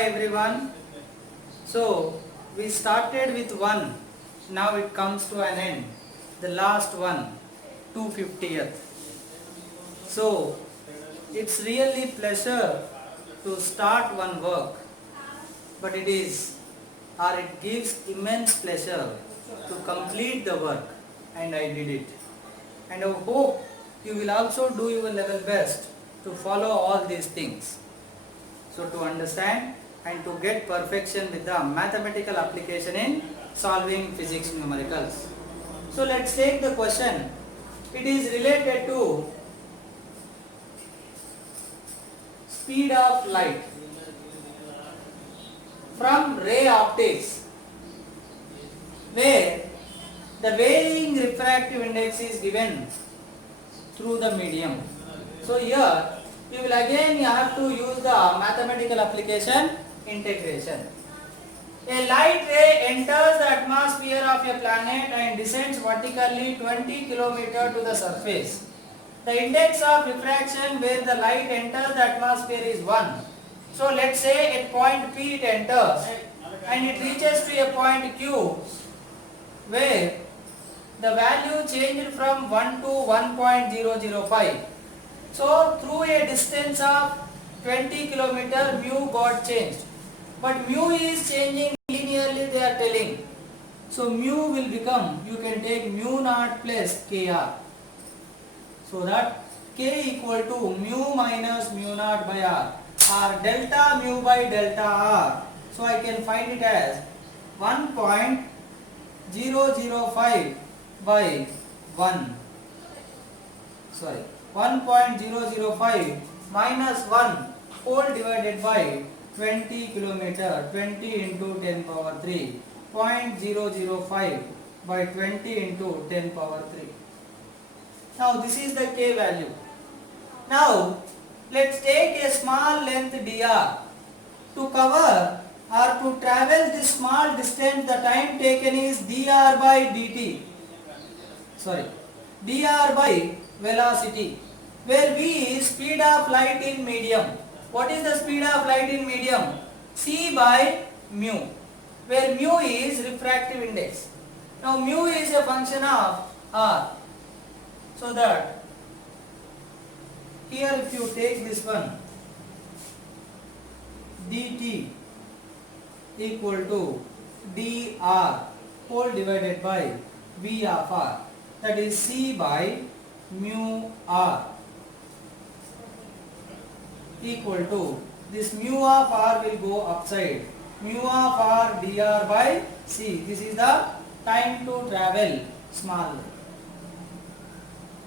everyone. So we started with 1, now it comes to an end. The last one, 250th. So it's really pleasure to start one work, but it gives immense pleasure to complete the work, and I did it. And I hope you will also do your level best to follow all these things. So to understand and to get perfection with the mathematical application in solving physics numericals. So let's take the question. It is related to speed of light from ray optics, where the varying refractive index is given through the medium. So here you will again have to use the mathematical application integration. A light ray enters the atmosphere of a planet and descends vertically 20 km to the surface. The index of refraction where the light enters the atmosphere is 1. So let's say at point P it enters and it reaches to a point Q where the value changed from 1 to 1.005. So through a distance of 20 km mu got changed. But mu is changing linearly, they are telling. So mu will become, you can take mu naught plus kr. So that k equal to mu minus mu naught by r, or delta mu by delta r. So I can find it as 1.005 by 1.005 minus 1 whole divided by 20 kilometer, 20 into 10 power 3, 0.005 by 20 into 10 power 3. Now this is the k value. Now let's take a small length dr. To cover or to travel this small distance, the time taken is dr by dt. dr by velocity, where v is speed of light in medium. What is the speed of light in medium? C by mu, where mu is refractive index. Now mu is a function of r. So that here if you take this one, dt equal to dr whole divided by v of r, that is c by mu r, equal to this mu of r will go upside, mu of r dr by c. This is the time to travel small.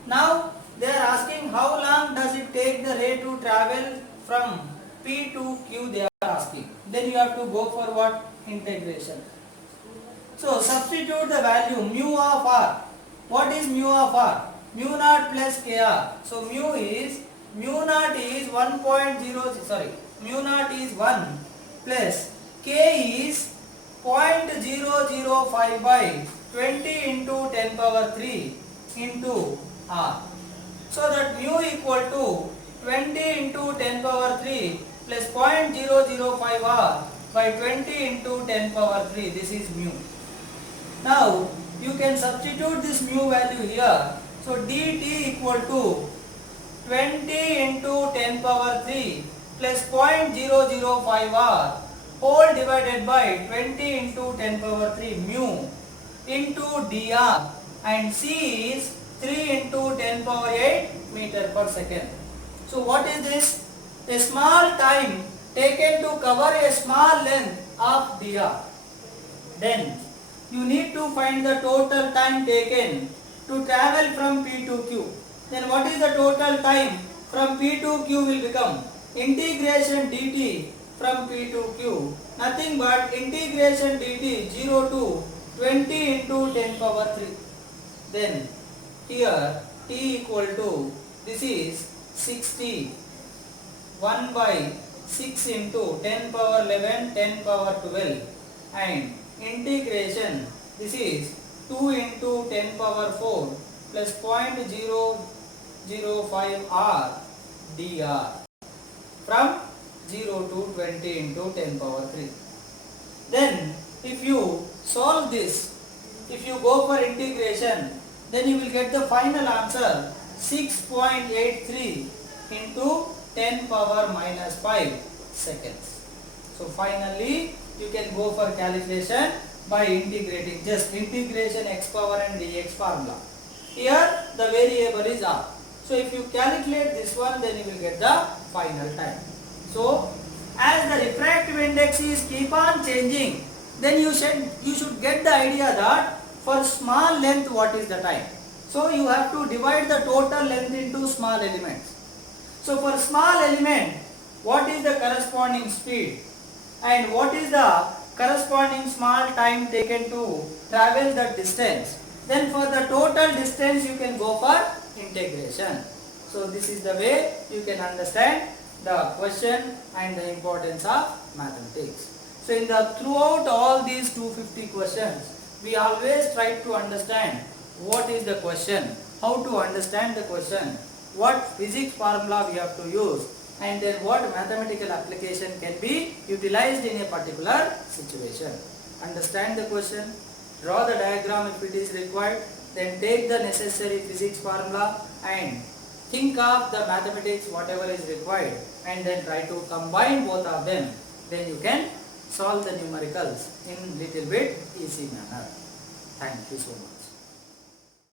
Now they are asking how long does it take the ray to travel from P to Q, they are asking. Then you have to go for what? Integration. So substitute the value mu of r. What is mu of r? Mu naught plus kr. So mu naught is 1 plus k is 0.005 by 20 into 10 power 3 into r. So that mu equal to 20 into 10 power 3 plus 0.005 r by 20 into 10 power 3. This is mu. Now you can substitute this mu value here. So dt equal to 20 into 10 power 3 plus 0.005 r whole divided by 20 into 10 power 3 mu into dr, and c is 3 into 10 power 8 meter per second. So what is this? A small time taken to cover a small length of dr. Then you need to find the total time taken to travel from P to Q. Then what is the total time from P to Q will become integration dt from P to Q, nothing but integration dt 0 to 20 into 10 power 3. Then here t equal to, this is 60, 1 by 6 into 10 power 11, 10 power 12, and integration, this is 2 into 10 power 4 plus 0.005 r dr from 0 to 20 into 10 power 3. Then if you solve this, if you go for integration, then you will get the final answer 6.83 into 10 power minus 5 seconds. So finally you can go for calculation by integrating, just integration x power and dx formula. Here the variable is r. So if you calculate this one, then you will get the final time. So as the refractive index is keep on changing, then you should get the idea that for small length what is the time. So you have to divide the total length into small elements. So for small element, what is the corresponding speed and what is the corresponding small time taken to travel that distance? Then for the total distance you can go for integration. So this is the way you can understand the question and the importance of mathematics. So in the throughout all these 250 questions, we always try to understand what is the question, how to understand the question, what physics formula we have to use, and then what mathematical application can be utilized in a particular situation. Understand the question, draw the diagram if it is required, then take the necessary physics formula and think of the mathematics whatever is required, and then try to combine both of them. Then you can solve the numericals in little bit easy manner. Thank you so much.